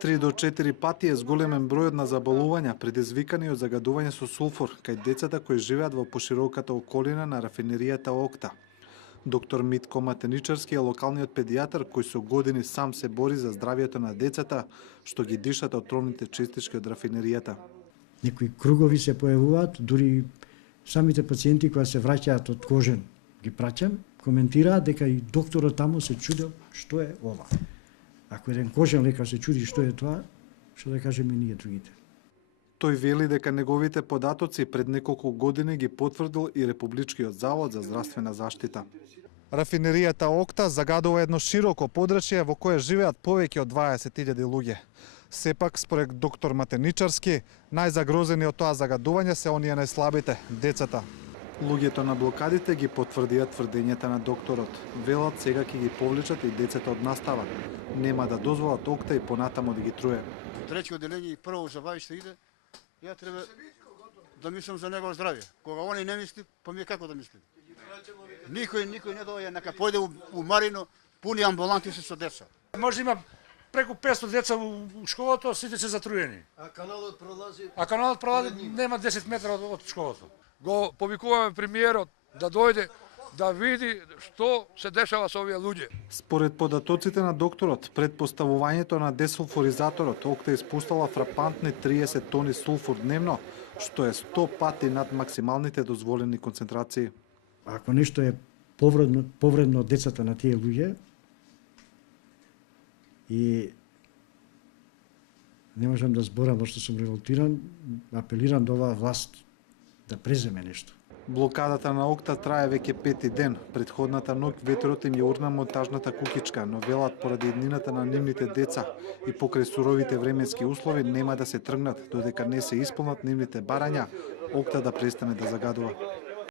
3 до 4 пати е зголемен бројот на заболувања предизвикани од загадување со сулфур кај децата кои живеат во пошироката околина на рафинеријата Окта. Доктор Митко Матеничарски е локалниот педијатар кој со години сам се бори за здравието на децата што ги дишат отровните честички од рафинеријата. Некои кругови се појавуваат, дури самите пациенти кои се враќаат од Кожен ги праќам, коментираат дека и докторот таму се чудел што е ова. Ако еден Кожен лекар се чуди што е тоа, што да кажеме ние другите. Тој вели дека неговите податоци пред неколку години ги потврдил и Републичкиот завод за здравствена заштита. Рафинеријата Окта загадува едно широко подрачје во кое живеат повеќе од 20.000 луѓе. Сепак, според доктор Матеничарски, најзагрозени од тоа загадување се оние најслабите, децата. Луѓето на блокадите ги потврдија тврдењата на докторот. Велат сега ќе ги повлечат и децата од настава. Нема да дозволат Окта и понатаму да ги труе. Трети одделение и прво забавиште иде, ја треба да мислам за негово здравје. Кога они не мисли, па ми како да мислим? Никој не доаѓа, нека појде у Марино, пуни амбуланти се со деца. Може има преку 500 деца у школото, сите се затруени. А каналот пролази нема 10 метра од школото. Го повикуваме премиерот да дојде да види што се дешава со овие луѓе. Според податоците на докторот, пред поставувањето на десулфуризаторот, Окта испустала фрапантни 30 тони сулфур дневно, што е 100 пати над максималните дозволени концентрации. Ако нешто е повредно од децата на тие луѓе, и не можам да зборам во што сум револтиран, апелирам до оваа власт да преземе нешто. Блокадата на Окта трае веќе 5-ти ден. Предходната ноќ ветерот им ја урна монтажната кукичка, но велат поради иднината на нивните деца и покрај суровите временски услови нема да се тргнат додека не се исполнат нивните барања Окта да престане да загадува.